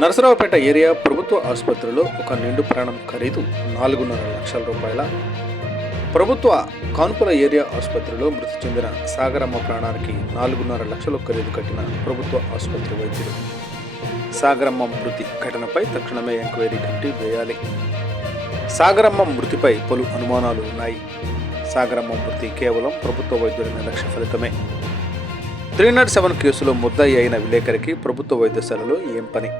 Narasaraopet area ప్రభుత్వ ఆసుపత్రిలో ఒక నిండు ప్రాణం ఖరీదు 4.5 లక్షల రూపాయల. ప్రభుత్వ కాన్పుల ఏరియా ఆసుపత్రిలో మృతి చెందిన సాగరమ్మ ప్రాణానికి 4.5 లక్షలు ఖరీదు కట్టిన ప్రభుత్వ ఆసుపత్రి వైద్యులు. సాగరమ్మ మృతి ఘటనపై తక్షణమే ఎంక్వైరీ కమిటీ వేయాలి. సాగరమ్మ మృతిపై పలు అనుమానాలు ఉన్నాయి. సాగరమ్మ మృతి కేవలం ప్రభుత్వ వైద్యుల నిర్లక్ష్య ఫలితమే. 307 కేసులో ముద్దాయి అయిన విలేకరికి ప్రభుత్వ వైద్యశాలలో ఏం పని?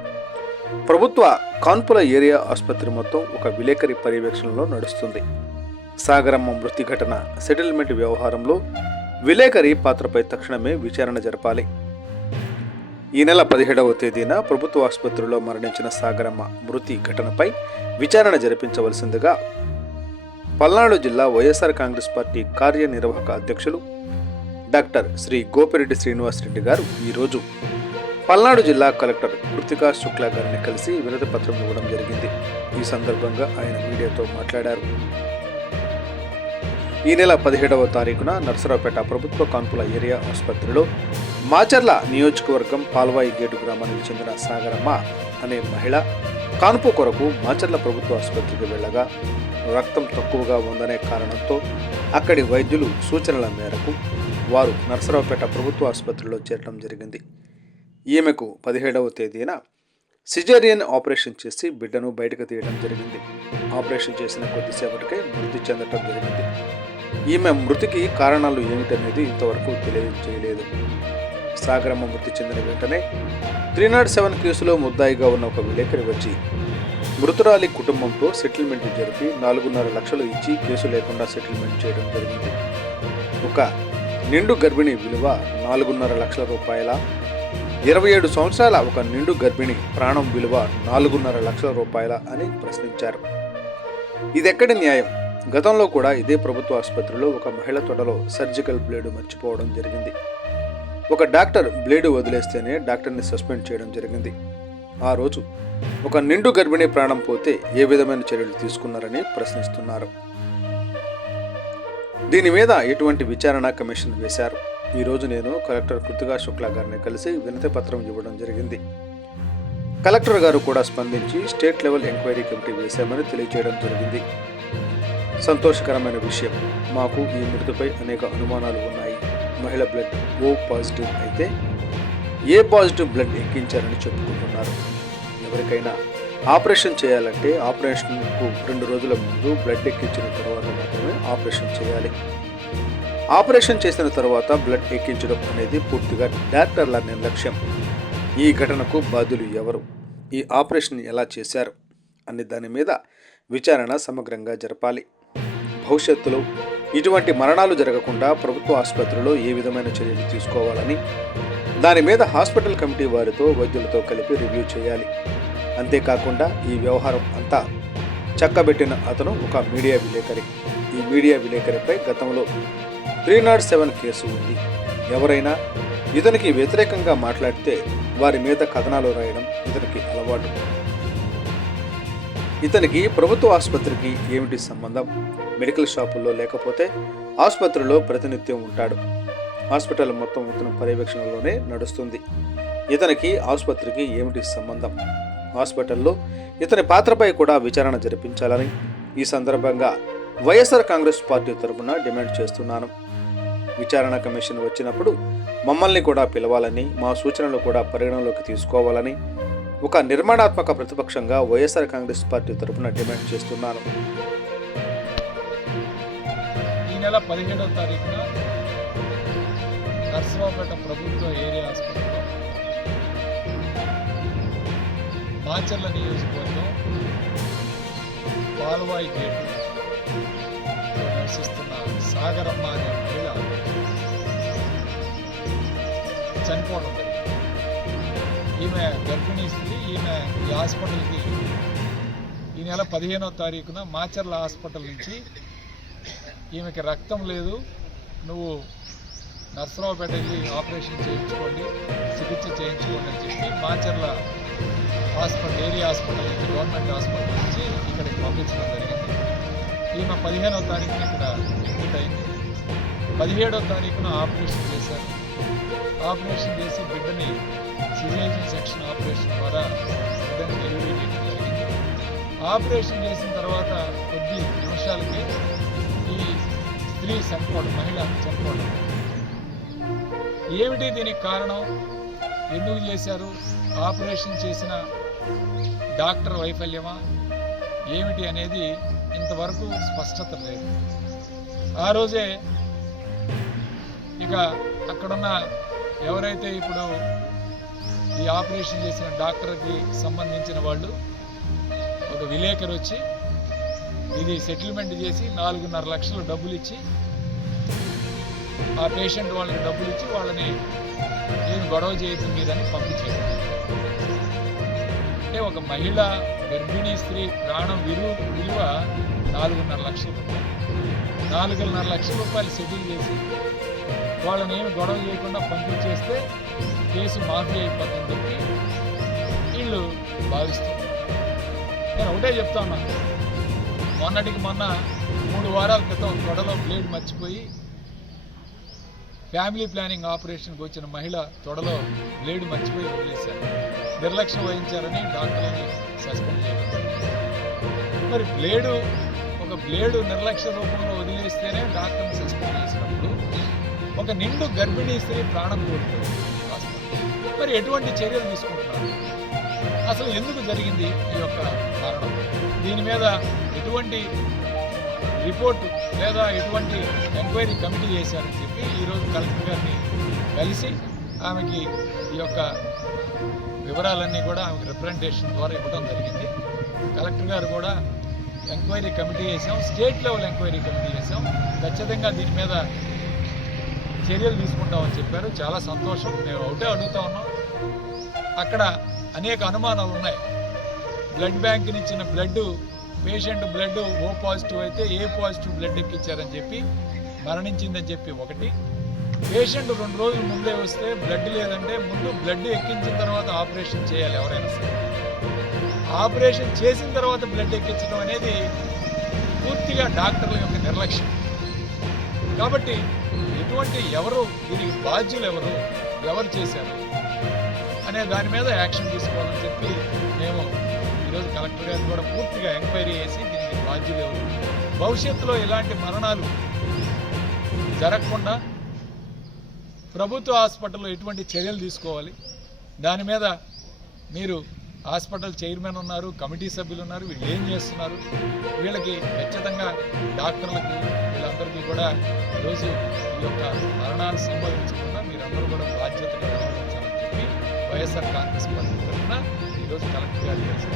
ప్రభుత్వ కాన్పుల ఏరియా ఆసుపత్రి మొత్తం ఒక విలేకరి పర్యవేక్షణలో నడుస్తుంది. సాగరమ్మ మృతి ఘటన సెటిల్మెంట్ వ్యవహారంలో విలేకరి పాత్రపై తక్షణమే విచారణ జరపాలి. ఈ నెల 17వ తేదీన ప్రభుత్వ ఆసుపత్రిలో మరణించిన సాగరమ్మ మృతి ఘటనపై విచారణ జరిపించవలసిందిగా పల్నాడు జిల్లా వైఎస్ఆర్ కాంగ్రెస్ పార్టీ కార్యనిర్వాహక అధ్యక్షులు డాక్టర్ శ్రీ గోపిరెడ్డి శ్రీనివాసరెడ్డి గారు ఈరోజు పల్నాడు జిల్లా కలెక్టర్ కృతికా శుక్లా గారిని కలిసి వినతి పత్రం ఇవ్వడం జరిగింది. ఈ సందర్భంగా ఆయన మీడియాతో మాట్లాడారు. ఈ నెల 17వ తారీఖున నరసరావుపేట ప్రభుత్వ కాన్పుల ఏరియా ఆసుపత్రిలో మాచర్ల నియోజకవర్గం పాల్వాయి గేటు గ్రామానికి చెందిన సాగరమ్మ అనే మహిళ కాన్పు కొరకు మాచర్ల ప్రభుత్వ ఆసుపత్రికి వెళ్ళగా రక్తం తక్కువగా ఉందనే కారణంతో అక్కడి వైద్యులు సూచనల మేరకు వారు నరసరావుపేట ప్రభుత్వ ఆసుపత్రిలో చేరడం జరిగింది. ఈమెకు 17వ తేదీన సిజేరియన్ ఆపరేషన్ చేసి బిడ్డను బయటకు తీయడం జరిగింది. ఆపరేషన్ చేసిన కొద్దిసేపటికే మృతి చెందడం జరిగింది. ఈమె మృతికి కారణాలు ఏమిటనేది ఇంతవరకు తెలియజేయలేదు. సాగరమ్మ మృతి చెందిన వెంటనే 307 కేసులో ముద్దాయిగా ఉన్న ఒక విలేకరి వచ్చి మృతురాలి కుటుంబంతో సెటిల్మెంట్ జరిపి 4.5 లక్షలు ఇచ్చి కేసు లేకుండా సెటిల్మెంట్ చేయడం జరిగింది. ఒక నిండు గర్భిణి విలువ 4.5 లక్షల రూపాయల. 27 సంవత్సరాల ఒక నిండు గర్భిణి ప్రాణం విలువ 4.5 లక్షల రూపాయల అని ప్రశ్నించారు. ఇదెక్కడి న్యాయం? గతంలో కూడా ఇదే ప్రభుత్వ ఆసుపత్రిలో ఒక మహిళ తొడలో సర్జికల్ బ్లేడు మర్చిపోవడం జరిగింది. ఒక డాక్టర్ బ్లేడు వదిలేస్తేనే డాక్టర్ని సస్పెండ్ చేయడం జరిగింది. ఆ రోజు ఒక నిండు గర్భిణి ప్రాణం పోతే ఏ విధమైన చర్యలు తీసుకున్నారని ప్రశ్నిస్తున్నారు. దీని మీద ఎటువంటి విచారణ కమిషన్ వేశారు? ఈరోజు నేను కలెక్టర్ కృతికా శుక్లా గారిని కలిసి వినతి పత్రం ఇవ్వడం జరిగింది. కలెక్టర్ గారు కూడా స్పందించి స్టేట్ లెవెల్ ఎంక్వైరీ కమిటీ వేశామని తెలియజేయడం జరిగింది. సంతోషకరమైన విషయం. మాకు ఈ మృతిపై అనేక అనుమానాలు ఉన్నాయి. మహిళ బ్లడ్ O పాజిటివ్ అయితే A పాజిటివ్ బ్లడ్ ఎక్కించారని చెప్పుకుంటున్నారు. ఎవరికైనా ఆపరేషన్ చేయాలంటే ఆపరేషన్కు 2 రోజుల ముందు బ్లడ్ ఎక్కించిన తర్వాత మాత్రమే ఆపరేషన్ చేయాలి. ఆపరేషన్ చేసిన తర్వాత బ్లడ్ ఎక్కించడం అనేది పూర్తిగా డాక్టర్ల నిర్లక్ష్యం. ఈ ఘటనకు బాధ్యులు ఎవరు? ఈ ఆపరేషన్ ఎలా చేశారు అనే దాని మీద విచారణ సమగ్రంగా జరపాలి. భవిష్యత్తులో ఇటువంటి మరణాలు జరగకుండా ప్రభుత్వ ఆసుపత్రిలో ఏ విధమైన చర్యలు తీసుకోవాలని దాని మీద హాస్పిటల్ కమిటీ వారితో వైద్యులతో కలిపి రివ్యూ చేయాలి. అంతేకాకుండా ఈ వ్యవహారం అంతా చక్కబెట్టిన అతను ఒక మీడియా విలేకరి. ఈ మీడియా విలేకరిపై గతంలో 307 కేసు ఉంది. ఎవరైనా ఇతనికి వ్యతిరేకంగా మాట్లాడితే వారి మీద కథనాలు రాయడం ఇతనికి అలవాటు. ఇతనికి ప్రభుత్వ ఆసుపత్రికి ఏమిటి సంబంధం? మెడికల్ షాపుల్లో లేకపోతే ఆసుపత్రిలో ప్రతినిత్యం ఉంటాడు. హాస్పిటల్ మొత్తం ఇతని పర్యవేక్షణలోనే నడుస్తుంది. ఇతనికి ఆసుపత్రికి ఏమిటి సంబంధం? హాస్పిటల్లో ఇతని పాత్రపై కూడా విచారణ జరిపించాలని ఈ సందర్భంగా వైఎస్ఆర్ కాంగ్రెస్ పార్టీ తరఫున డిమాండ్ చేస్తున్నాను. విచారణ కమిషన్ వచ్చినప్పుడు మమ్మల్ని కూడా పిలవాలని, మా సూచనలు కూడా పరిగణలోకి తీసుకోవాలని ఒక నిర్మాణాత్మక ప్రతిపక్షంగా వైఎస్ఆర్ కాంగ్రెస్ పార్టీ తరఫున డిమాండ్ చేస్తున్నాను. ఈ నెల 17వ తారీఖున నరసరావుపేట ప్రభుత్వ ఏరియా హాస్పిటల్లో మాచర్ల నియోజకవర్గం పాల్వాయి గేటు నివసిస్తున్న సాగరమ్మ అనే మహిళ చనిపోవడం జరిగింది. ఈమె గర్భిణీ స్త్రీ. ఈమె ఈ హాస్పిటల్కి ఈ నెల 15వ తారీఖున మాచర్ల హాస్పిటల్ నుంచి ఈమెకి రక్తం లేదు, నువ్వు నరసరావుపేట వెళ్ళి ఆపరేషన్ చేయించుకోండి, చికిత్స చేయించుకోండి అని చెప్పి మాచర్ల హాస్పిటల్ ఏరియా హాస్పిటల్ నుంచి గవర్నమెంట్ హాస్పిటల్ నుంచి ఇక్కడికి పంపించడం జరిగింది. ఈమె 15వ తారీఖున ఇక్కడ అడ్మిట్ అయింది. 17వ తారీఖున ఆపరేషన్ చేశారు. ఆపరేషన్ చేసి బిడ్డని సిజేరియన్ సెక్షన్ ఆపరేషన్ ద్వారా డెలివరీ చేయడం జరిగింది. ఆపరేషన్ చేసిన తర్వాత కొద్ది నిమిషాలకే ఈ స్త్రీ చనిపోవడం, మహిళ చనిపోవడం. ఏమిటి దీనికి కారణం? ఎందుకు చేశారు? ఆపరేషన్ చేసిన డాక్టర్ వైఫల్యమా ఏమిటి అనేది ఇంతవరకు స్పష్టత లేదు. ఆ రోజే ఇక అక్కడున్న ఎవరైతే ఇప్పుడు ఈ ఆపరేషన్ చేసిన డాక్టర్కి సంబంధించిన వాళ్ళు ఒక విలేకరు వచ్చి ఇది సెటిల్మెంట్ చేసి 4.5 లక్షలు డబ్బులు ఇచ్చి ఆ పేషెంట్ వాళ్ళకి డబ్బులు ఇచ్చి వాళ్ళని ఏమి గొడవ చేయదు మీదని పంపించారు. అంటే ఒక మహిళ గర్భిణీ స్త్రీ ప్రాణం విలువ 4.5 లక్షల రూపాయలు. 4.5 లక్షల రూపాయలు సెటిల్ చేసి వాళ్ళని ఏమి గొడవ చేయకుండా పంపించేస్తే కేసు మాఫీ అయిపోతుందని చెప్పి వీళ్ళు భావిస్తారు. నేను ఒకటే చెప్తా ఉన్నాను, మొన్నటికి మొన్న 3 వారాల క్రితం తొడలో బ్లేడ్ మర్చిపోయి ఫ్యామిలీ ప్లానింగ్ ఆపరేషన్కి వచ్చిన మహిళ తొడలో బ్లేడ్ మర్చిపోయి వదిలేశారు. నిర్లక్ష్యం వహించారని డాక్టర్ని సస్పెండ్ చేయడం. మరి ఒక బ్లేడు నిర్లక్ష్య రూపంలో వదిలేస్తేనే డాక్టర్ని సస్పెండ్ చేసినప్పుడు ఒక నిండు గర్భిణీ స్త్రీ ప్రాణం కోల్పోయింది. మరి ఎటువంటి చర్యలు తీసుకుంటున్నారు? అసలు ఎందుకు జరిగింది ఈ యొక్క కారణం? దీని మీద ఎటువంటి రిపోర్టు లేదా ఎటువంటి ఎంక్వైరీ కమిటీ చేశారని చెప్పి ఈరోజు కలెక్టర్ గారిని కలిసి ఆమెకి ఈ యొక్క వివరాలన్నీ కూడా ఆమెకు రిప్రజెంటేషన్ ద్వారా ఇవ్వడం జరిగింది. కలెక్టర్ గారు కూడా ఎంక్వైరీ కమిటీ చేసాం, స్టేట్ లెవెల్ ఎంక్వైరీ కమిటీ చేసాం, ఖచ్చితంగా దీని మీద చర్యలు తీసుకుంటామని చెప్పారు. చాలా సంతోషం. మేము ఒకటే అడుగుతా ఉన్నాం, అక్కడ అనేక అనుమానాలు ఉన్నాయి. బ్లడ్ బ్యాంక్ ఇచ్చిన blood patient blood O positive అయితే ఏ పాజిటివ్ బ్లడ్ ఎక్కించారని చెప్పి మరణించిందని చెప్పి ఒకటి, పేషెంట్ 2 రోజుల ముందే వస్తే బ్లడ్ లేదంటే ముందు బ్లడ్ ఎక్కించిన తర్వాత ఆపరేషన్ చేయాలి ఎవరైనా సరే. ఆపరేషన్ చేసిన తర్వాత బ్లడ్ ఎక్కించడం అనేది పూర్తిగా డాక్టర్ల యొక్క నిర్లక్ష్యం. కాబట్టి ఎవరు దీనికి బాధ్యులు ఎవరు చేశారు అనే దాని మీద యాక్షన్ తీసుకోవాలని చెప్పి మేము ఈరోజు కలెక్టర్ గారిని కూడా పూర్తిగా ఎంక్వైరీ చేసి దీనికి బాధ్యులు ఎవరు, భవిష్యత్తులో ఇలాంటి మరణాలు జరగకుండా ప్రభుత్వ హాస్పిటల్లో ఎటువంటి చర్యలు తీసుకోవాలి, దాని మీద మీరు హాస్పిటల్ చైర్మన్ ఉన్నారు, కమిటీ సభ్యులు ఉన్నారు, వీళ్ళు ఏం చేస్తున్నారు, వీళ్ళకి ఖచ్చితంగా డాక్టర్లకు వీళ్ళందరికీ కూడా ఈరోజు ఈ యొక్క మరణాలు సంభవించకుండా మీరందరూ కూడా బాధ్యతగా వ్యవహరించాలని చెప్పి వైఎస్ఆర్ కాంగ్రెస్ పార్టీ తరఫున ఈరోజు కలెక్టర్ గారు కలిసి.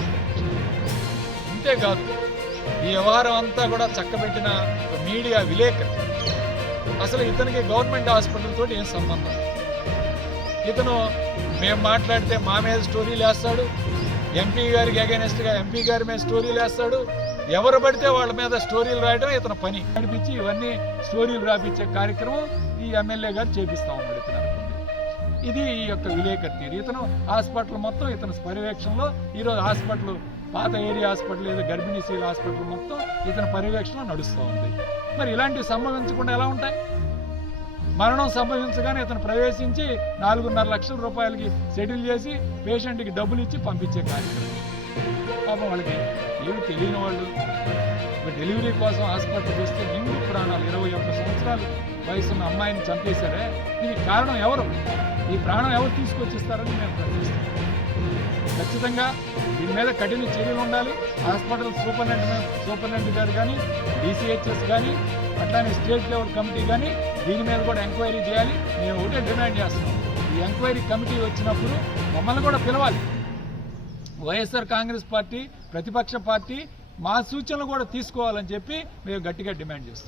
ఇంతేకాదు, ఈ వ్యవహారం అంతా కూడా చక్కబెట్టిన ఒక మీడియా విలేకరు, అసలు ఇతనికి గవర్నమెంట్ హాస్పిటల్ తోటి ఏం సంబంధం? ఇతను మేము మాట్లాడితే మా మీద స్టోరీలు వేస్తాడు, ఎంపీ గారికి అగైనెస్ట్గా ఎంపీ గారి మీద స్టోరీలు వేస్తాడు, ఎవరు పడితే వాళ్ళ మీద స్టోరీలు రాయడం ఇతను పని. నడిపించి ఇవన్నీ స్టోరీలు రాపించే కార్యక్రమం ఈ ఎమ్మెల్యే గారు చేపిస్తా ఉన్నాడు ఇతను అనుకుంది. ఇది ఈ యొక్క విలేకరు తీరు. ఇతను హాస్పిటల్ మొత్తం ఇతను పర్యవేక్షణలో ఈరోజు హాస్పిటల్ పాత ఏరియా హాస్పిటల్ ఏదో గర్భిణీ స్త్రీల హాస్పిటల్ మొత్తం ఇతని పర్యవేక్షణలో నడుస్తూ ఉంది. మరి ఇలాంటివి సంభవించకుండా ఎలా ఉంటాయి? మరణం సంభవించగానే ఇతను ప్రవేశించి 4.5 లక్షల రూపాయలకి సెటిల్ చేసి పేషెంట్కి డబ్బులు ఇచ్చి పంపించే కార్యక్రమం. పాపం వాళ్ళకి ఏమి తెలియని వాళ్ళు డెలివరీ కోసం హాస్పిటల్కి వస్తే నిండు ప్రాణాలు 21 సంవత్సరాలు వయసున్న అమ్మాయిని చంపేశారే, దీనికి కారణం ఎవరు? ఈ ప్రాణం ఎవరు తీసుకొచ్చిస్తారని మేము ప్రశ్నిస్తాం. ఖచ్చితంగా దీని మీద కఠిన చర్యలు ఉండాలి. హాస్పిటల్ సూపరింటెండెంట్ గారు కానీ, డీసీహెచ్ఎస్ కానీ, అట్లానే స్టేట్ లెవెల్ కమిటీ కానీ దీని మీద కూడా ఎంక్వైరీ చేయాలి. మేము ఒకటే డిమాండ్ చేస్తున్నాం, ఈ ఎంక్వైరీ కమిటీ వచ్చినప్పుడు మమ్మల్ని కూడా పిలవాలి. వైఎస్ఆర్ కాంగ్రెస్ పార్టీ ప్రతిపక్ష పార్టీ మా సూచనలు కూడా తీసుకోవాలని చెప్పి మేము గట్టిగా డిమాండ్ చేస్తాం.